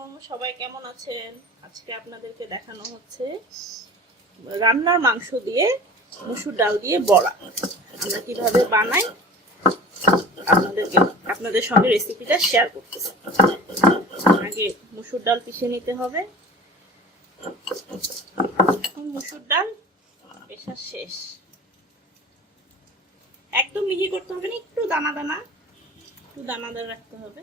আলাইকুম, সবাই কেমন আছেন? আজকে আপনাদেরকে দেখানো হচ্ছে রান্নার মাংস দিয়ে মসুর ডাল দিয়ে বড়া। আমরা কিভাবে বানাই আপনাদের সঙ্গে রেসিপিটা শেয়ার করতেছি। আগে মসুর ডাল পিষে নিতে হবে। এখন মসুর ডাল পেশা শেষ। একদম মিহি করতে হবে না, একটু দানা দানা রাখতে হবে।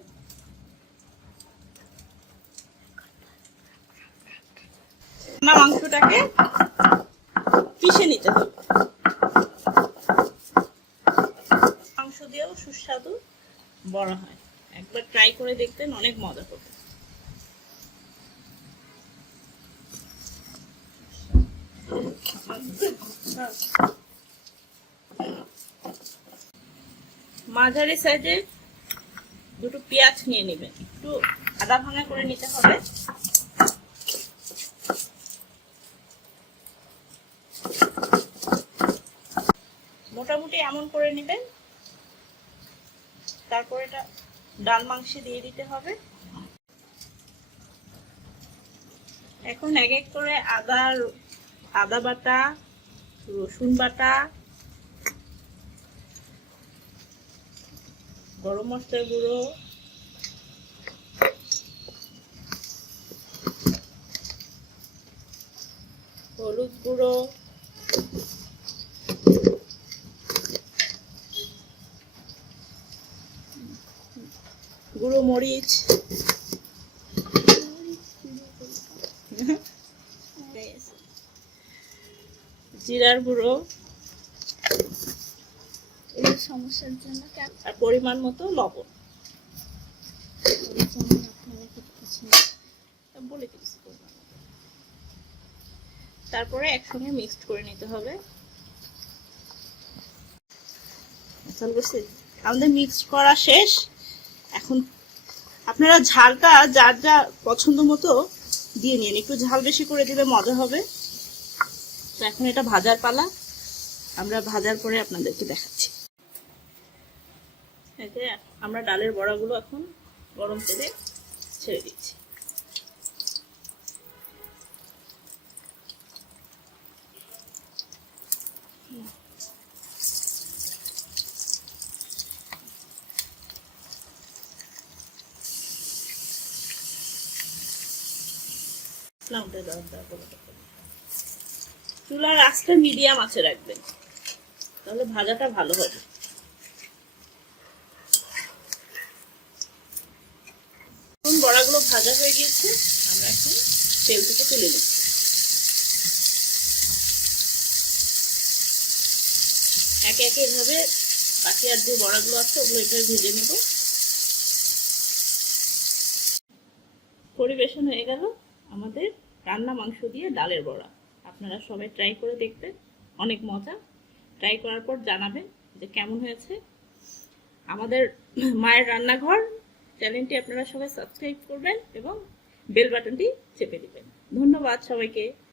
মাংসটাকে পিষে নিতে হবে। মাংস দিয়েও সুস্বাদু বড়া হয়, একবার ট্রাই করে দেখবেন, অনেক মজা করবে। মাঝারি সাইজের দুটো পেঁয়াজ নিয়ে নেবেন, একটু আদা ভাঙা করে নিতে হবে। মোটামুটি এমন করে নেবেন। তারপর এটা ডাল মাংসে দিয়ে দিতে হবে। এখন এক এক করে আদা বাটা, রসুন বাটা, গরম মশলার গুঁড়ো, হলুদ গুঁড়ো, গুঁড়ো মরিচ, জিরার গুঁড়ো, সমস্যার জন্য আর পরিমাণ মতো লবণ বলে দিচ্ছি। তারপরে একসঙ্গে মিক্সড করে নিতে হবে। আমাদের মিক্সড করা শেষ। এখন আপনারা ঝালটা যার যা পছন্দ মতো দিয়ে নিন, একটু ঝাল বেশি করে দিলে মজা হবে। তো এখন এটা ভাজার পালা, আমরা ভাজার পরে আপনাদেরকে দেখাচ্ছি। আমরা ডালের বড়াগুলো এখন গরম তেলে ছেড়ে দিচ্ছি। চুলার আঁচটা মিডিয়াম আঁচে রাখবেন, তাহলে ভাজাটা ভালো হবে। বড়াগুলো ভাজা হয়ে গিয়েছে, আমরা এখন তেল থেকে তুলে নিচ্ছি। একে একে এভাবে বাকি আর যে বড়াগুলো আছে ওগুলো এভাবে ভেজে নেব। পরিবেশন হয়ে গেল আমাদের রান্না মাংস দিয়ে ডালের বড়া। আপনারা সবাই ট্রাই করে দেখবেন, অনেক মজা। ট্রাই করার পর জানাবেন যে কেমন হয়েছে। আমাদের মায়ের রান্নাঘর চ্যানেলটি আপনারা সবাই সাবস্ক্রাইব করবেন এবং বেল বাটনটি চেপে দিবেন। ধন্যবাদ সবাইকে।